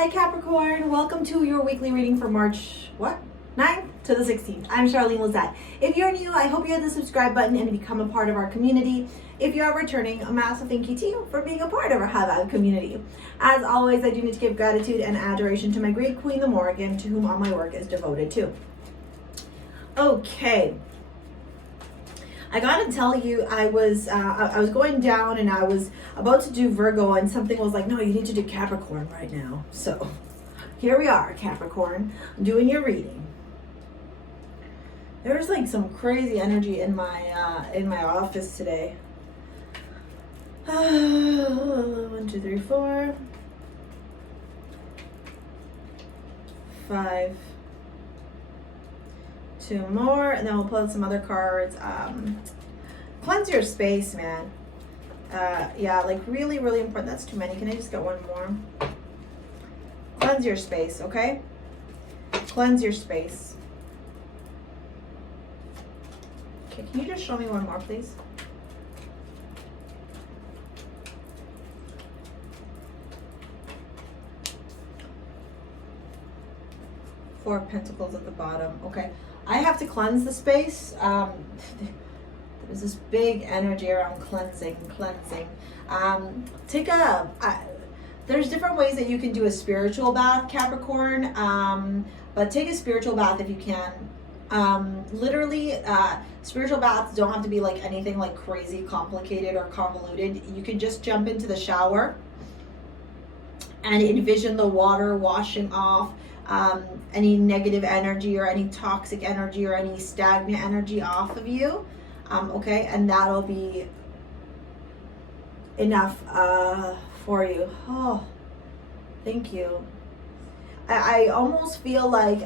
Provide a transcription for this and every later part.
Hi Capricorn, welcome to your weekly reading for March, 9th to the 16th. I'm Charlene Lizette. If you're new, I hope you hit the subscribe button and become a part of our community. If you are returning, a massive thank you to you for being a part of our High Vibe community. As always, I do need to give gratitude and adoration to my great queen, the Morrigan, to whom all my work is devoted to. Okay. I gotta tell you, I was going down and I was about to do Virgo and something was like, no, you need to do Capricorn right now. So here we are, Capricorn, doing your reading. There's like some crazy energy in my office today. 1, 2, 3, 4, 5. 2 more, and then we'll pull out some other cards. Cleanse your space, man. Yeah, like really, really important. That's too many. Can I just get one more? Cleanse your space, okay? Cleanse your space. Okay, can you just show me one more, please? Four of Pentacles at the bottom. Okay. I have to cleanse the space. There's this big energy around cleansing. There's different ways that you can do a spiritual bath, Capricorn, but take a spiritual bath if you can. Literally, spiritual baths don't have to be like anything like crazy complicated or convoluted. You can just jump into the shower and envision the water washing off any negative energy or any toxic energy or any stagnant energy off of you. Okay, and that'll be enough for you. Oh, thank you. I almost feel like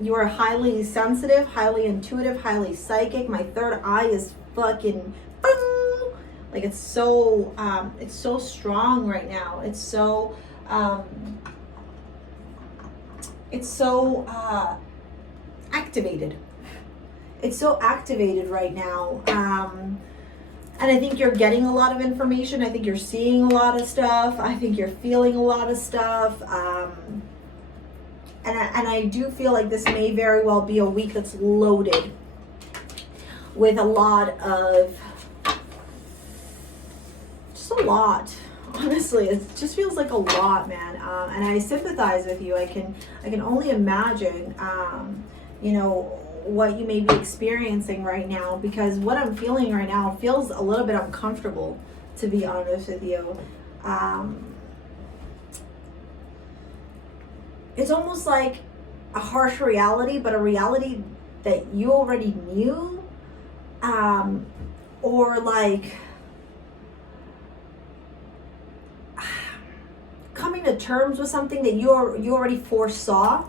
you are highly sensitive, highly intuitive, highly psychic. My third eye is fucking boom. Like it's so strong right now. It's so activated. It's so activated right now. And I think you're getting a lot of information. I think you're seeing a lot of stuff. I think you're feeling a lot of stuff. And I do feel like this may very well be a week that's loaded with a lot of, just a lot. Honestly, it just feels like a lot, man. And I sympathize with you. I can only imagine, you know, what you may be experiencing right now, because what I'm feeling right now feels a little bit uncomfortable, to be honest with you. It's almost like a harsh reality, but a reality that you already knew, or like coming to terms with something that you already foresaw.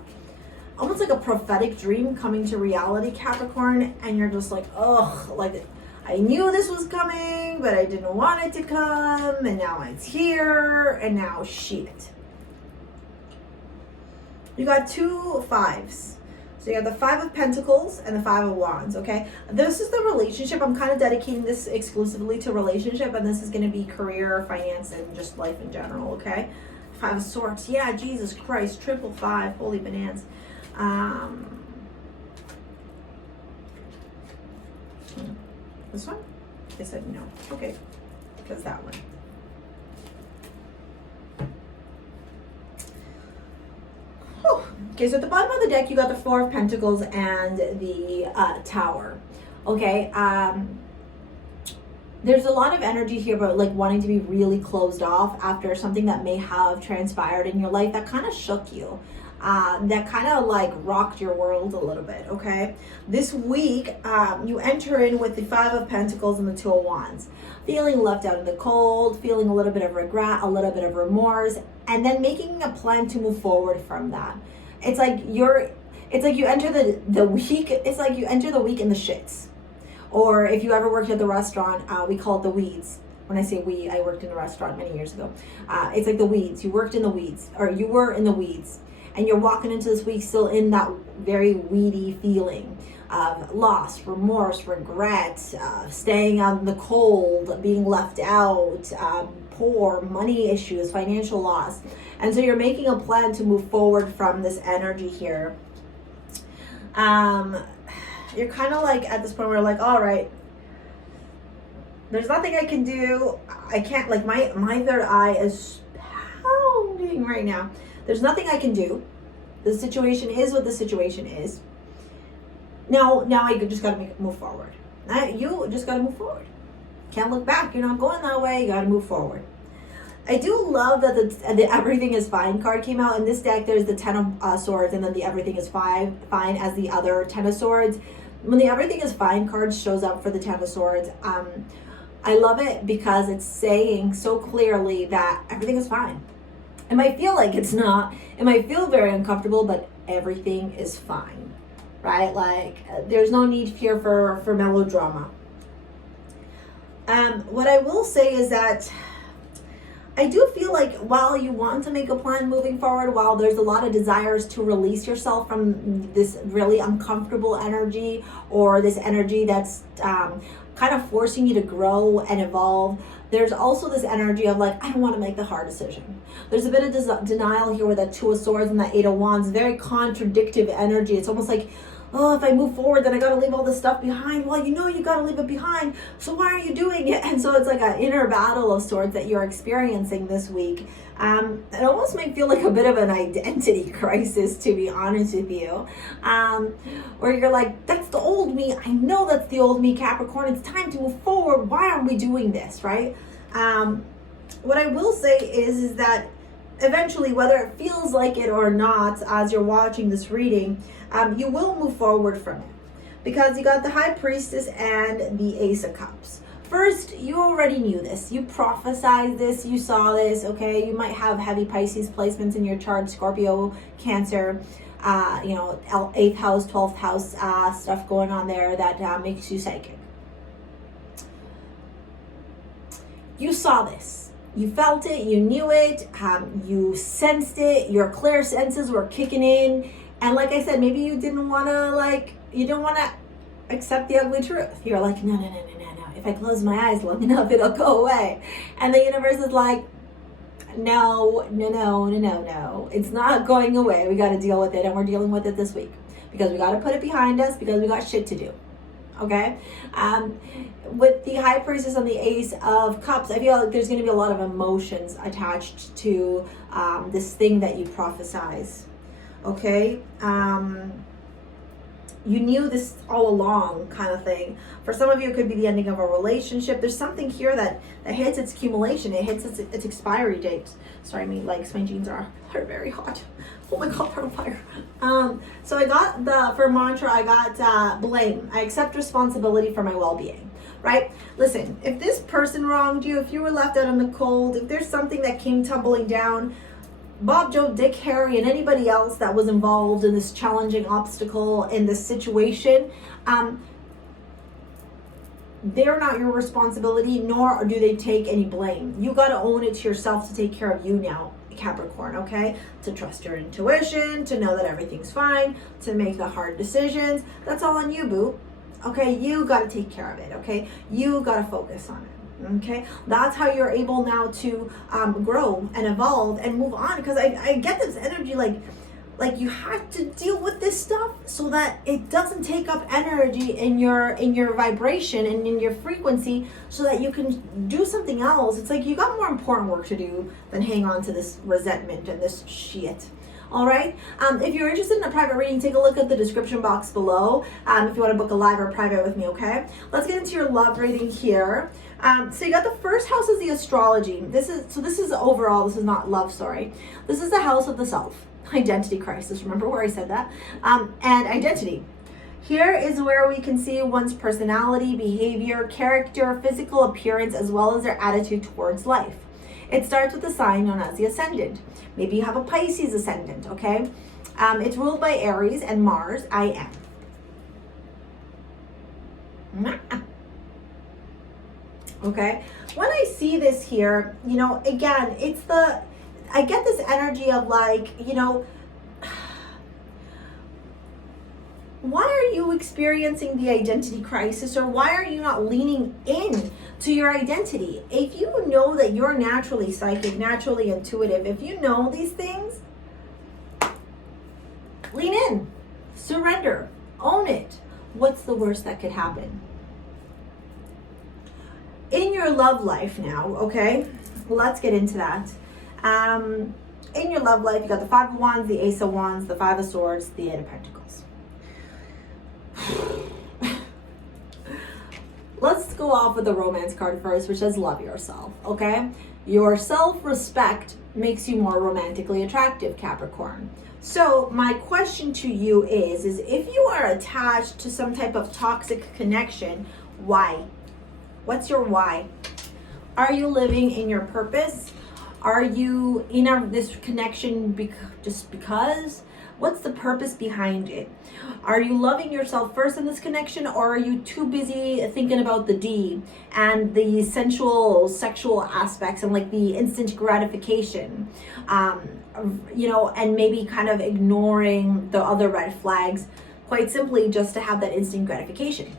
Almost like a prophetic dream coming to reality, Capricorn, and you're just like, ugh, like I knew this was coming, but I didn't want it to come, and now it's here, and now shit. You got 2 5s. So you got the 5 of Pentacles and the 5 of Wands, okay? This is the relationship. I'm kind of dedicating this exclusively to relationship, and this is going to be career, finance, and just life in general, okay? 5 of Swords. Yeah, Jesus Christ. 555. Holy bananas. This one? They said no. Okay. Because that one. Whew. Okay, so at the bottom of the deck, you got the 4 of Pentacles and the Tower. Okay. There's a lot of energy here about like wanting to be really closed off after something that may have transpired in your life that kind of shook you. That kind of like rocked your world a little bit, okay? This week, you enter in with the 5 of Pentacles and the 2 of Wands. Feeling left out in the cold, feeling a little bit of regret, a little bit of remorse, and then making a plan to move forward from that. It's like you enter the week, it's like you enter the week in the shits. Or if you ever worked at the restaurant, we call it the weeds. When I say we, I worked in a restaurant many years ago. It's like the weeds. You worked in the weeds, or you were in the weeds. And you're walking into this week still in that very weedy feeling of loss, remorse, regret, staying out in the cold, being left out, poor, money issues, financial loss. And so you're making a plan to move forward from this energy here. You're kind of like at this point where you're like, all right, there's nothing I can do. I can't, like my third eye is pounding right now. There's nothing I can do. The situation is what the situation is. Now I just got to move forward. You just got to move forward. Can't look back. You're not going that way. You got to move forward. I do love that the Everything is Fine card came out. In this deck, there's the 10 of Swords, and then the Everything is Fine as the other 10 of Swords. When the Everything is Fine card shows up for the 10 of Swords, I love it because it's saying so clearly that everything is fine. It might feel like it's not. It might feel very uncomfortable, but everything is fine, right? Like, there's no need here for melodrama. What I will say is that I do feel like while you want to make a plan moving forward, while there's a lot of desires to release yourself from this really uncomfortable energy, or this energy that's kind of forcing you to grow and evolve, there's also this energy of like, I don't want to make the hard decision. There's a bit of denial here with that 2 of Swords and that 8 of Wands, very contradictive energy. It's almost like, oh, if I move forward, then I got to leave all this stuff behind. Well, you know you got to leave it behind, so why aren't you doing it? And so it's like an inner battle of sorts that you're experiencing this week. It almost might feel like a bit of an identity crisis, to be honest with you. Where you're like, that's the old me. I know that's the old me, Capricorn. It's time to move forward. Why aren't we doing this, right? What I will say is that eventually, whether it feels like it or not, as you're watching this reading, you will move forward from it, because you got the High Priestess and the Ace of Cups. First, you already knew this. You prophesized this. You saw this, okay? You might have heavy Pisces placements in your chart, Scorpio, Cancer, 8th house, 12th house stuff going on there that makes you psychic. You saw this. You felt it. You knew it. You sensed it. Your clear senses were kicking in. And like I said, maybe you didn't want to accept the ugly truth. You're like, no. If I close my eyes long enough, it'll go away. And the universe is like, no. It's not going away. We got to deal with it, and we're dealing with it this week because we got to put it behind us because we got shit to do. Okay? With the High Priestess and the Ace of Cups, I feel like there's going to be a lot of emotions attached to this thing that you prophesize. Okay? You knew this all along, kind of thing. For some of you, it could be the ending of a relationship. There's something here that hits its accumulation. It hits its expiry date. Sorry, my jeans are very hot. Oh my God, they're on fire. So I got for mantra, I got blame. I accept responsibility for my well-being, right? Listen, if this person wronged you, if you were left out in the cold, if there's something that came tumbling down, Bob, Joe, Dick, Harry, and anybody else that was involved in this challenging obstacle, in this situation, they're not your responsibility, nor do they take any blame. You got to own it to yourself to take care of you now, Capricorn, okay? To trust your intuition, to know that everything's fine, to make the hard decisions. That's all on you, boo. Okay, you got to take care of it, okay? You got to focus on it. Okay, that's how you're able now to grow and evolve and move on. Because I get this energy like you have to deal with this stuff so that it doesn't take up energy in your vibration and in your frequency, so that you can do something else. It's like you got more important work to do than hang on to this resentment and this shit. All right. If you're interested in a private reading, take a look at the description box below. If you want to book a live or private with me, okay? Let's get into your love reading here. So you got the first house is the astrology. This is overall. This is not love story. This is the house of the self, identity crisis. Remember where I said that? And identity. Here is where we can see one's personality, behavior, character, physical appearance, as well as their attitude towards life. It starts with the sign known as the ascendant. Maybe you have a Pisces ascendant, okay? It's ruled by Aries and Mars, I am. Okay? When I see this here, again, I get this energy of like, Why are you experiencing the identity crisis, or why are you not leaning in to your identity? If you know that you're naturally psychic, naturally intuitive, if you know these things, lean in, surrender, own it. What's the worst that could happen? In your love life now, okay, let's get into that. In your love life, you got the Five of Wands, the Ace of Wands, the Five of Swords, the Eight of Pentacles. Let's go off with the romance card first, which says love yourself, okay? Your self-respect makes you more romantically attractive, Capricorn. So my question to you is if you are attached to some type of toxic connection, why? What's your why? Are you living in your purpose? Are you in this connection just because? What's the purpose behind it? Are you loving yourself first in this connection, or are you too busy thinking about the D and the sensual, sexual aspects and like the instant gratification, you know, and maybe kind of ignoring the other red flags, quite simply just to have that instant gratification,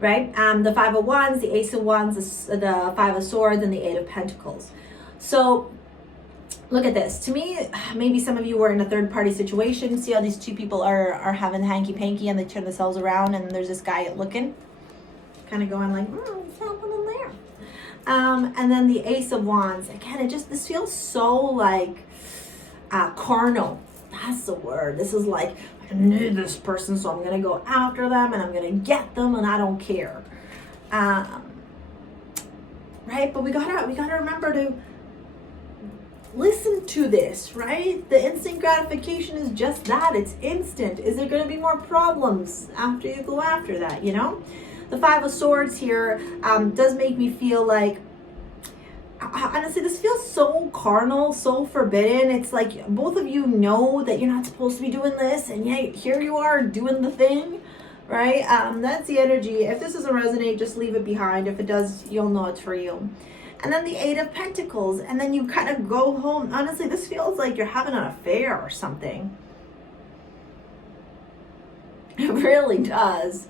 right? The Five of Wands, the Ace of Wands, the Five of Swords, and the Eight of Pentacles. So look at this. To me, maybe some of you were in a third-party situation. See how these two people are having hanky-panky and they turn themselves around and there's this guy looking, kind of going like, something in there. And then the Ace of Wands. Again, this feels so like carnal. That's the word. This is like, I need this person, so I'm going to go after them and I'm going to get them and I don't care. Right? But we gotta remember to listen to this, right? The instant gratification is just that. It's instant. Is there going to be more problems after you go after that, you know? The Five of Swords here does make me feel like, honestly, this feels so carnal, so forbidden. It's like both of you know that you're not supposed to be doing this, and yet here you are doing the thing, right? That's the energy. If this doesn't resonate, just leave it behind. If it does, you'll know it's for you. And then the Eight of Pentacles, and then you kind of go home. Honestly, this feels like you're having an affair or something. It really does.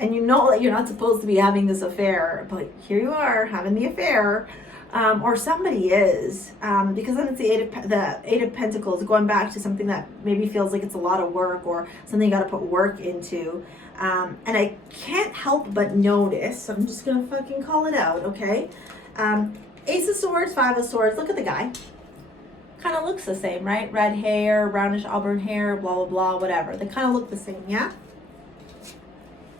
And you know that you're not supposed to be having this affair, but here you are having the affair, or somebody is, because then it's the Eight of Pentacles, going back to something that maybe feels like it's a lot of work or something you got to put work into. And I can't help but notice, so I'm just going to fucking call it out, okay? Ace of Swords, Five of Swords. Look at the guy. Kind of looks the same, right? Red hair, brownish auburn hair, blah, blah, blah, whatever. They kind of look the same, yeah?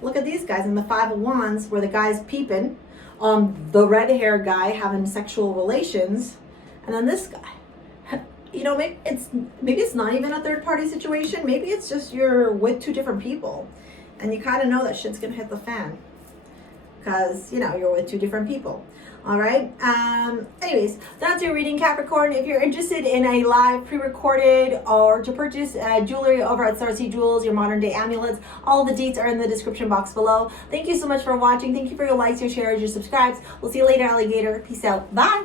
Look at these guys in the Five of Wands, where the guy's peeping on the red hair guy having sexual relations, and then this guy. You know, maybe it's not even a third party situation. Maybe it's just you're with two different people, and you kind of know that shit's gonna hit the fan because, you know, you're with two different people. All right. Anyways, that's your reading, Capricorn. If you're interested in a live pre-recorded or to purchase jewelry over at STARSEA Jewels, your modern day amulets, all the deets are in the description box below. Thank you so much for watching. Thank you for your likes, your shares, your subscribes. We'll see you later, alligator. Peace out. Bye.